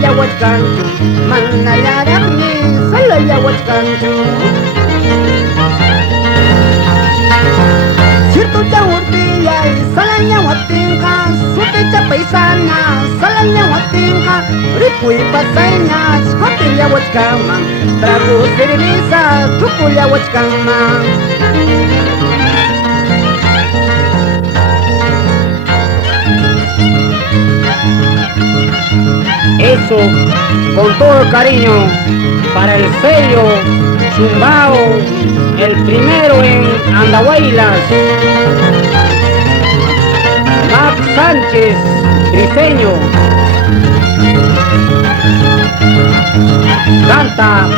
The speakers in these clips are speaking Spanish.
salayawachkanchu, manallaraqmi salayawachkanchu. Sirtucha urpillay salañawatinqa, suticha paisana salañawatinqa, ripuy pasayñas hapillawachkanman, trago cerveza tukullawachkanman. Eso, con todo el cariño, para el sello Chumbao, el primero en Andahuaylas, Max Sánchez, Briseño, canta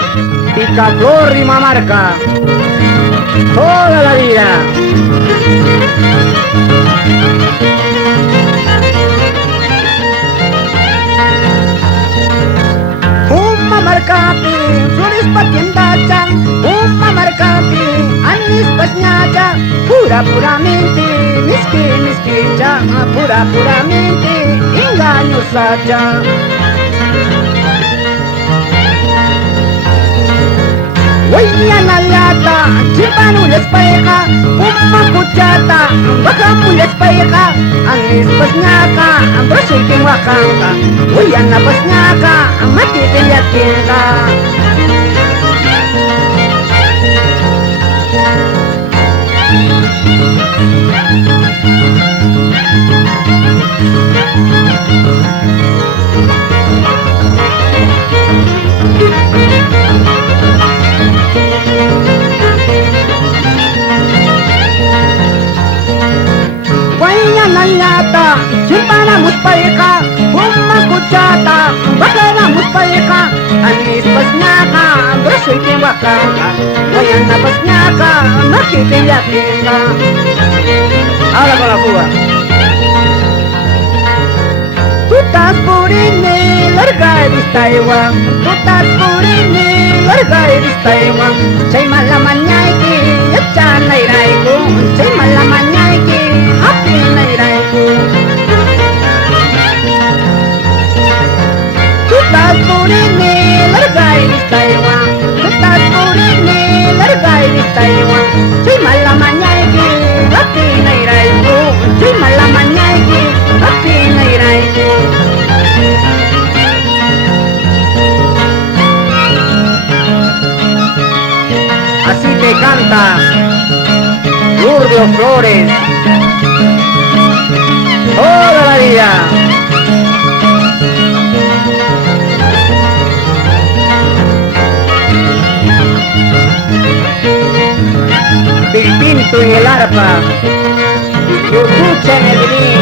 Picaflor Rimamarca, toda la vida. Marcapi, flores patiendachan, marcapi, anis pasñacha, puramente, misquincha, puramente, engañosacha. Huayana lata, chipanu les paeja, cuchata, bajamu les paeja, anis pasñaca, ambroso y quenhuacanca, huayana pasñaca, matite ya tienda. Lata, chipana muspaika, cuchata, bacana muspaika, anis pasñaca, broso y quenhuacanca, guayana pasñaca, maquite ya tienda. Ahora con la fuga. Tú estás purini, larga y vista igual, tú estás purini, larga y vista igual, chay mala mañaiki, echana iraiku, chay mala mañaiki, apina iraiku. Tú estás purini, larga y vista igual, tú estás purini, larga y vista igual, chay mala mañaiki, apina iraiku, chay mala mañaiki, apina iraiku. Así te canta Lourdes Flores toda la vida. Pinto en el arpa, Yucucha en el violín.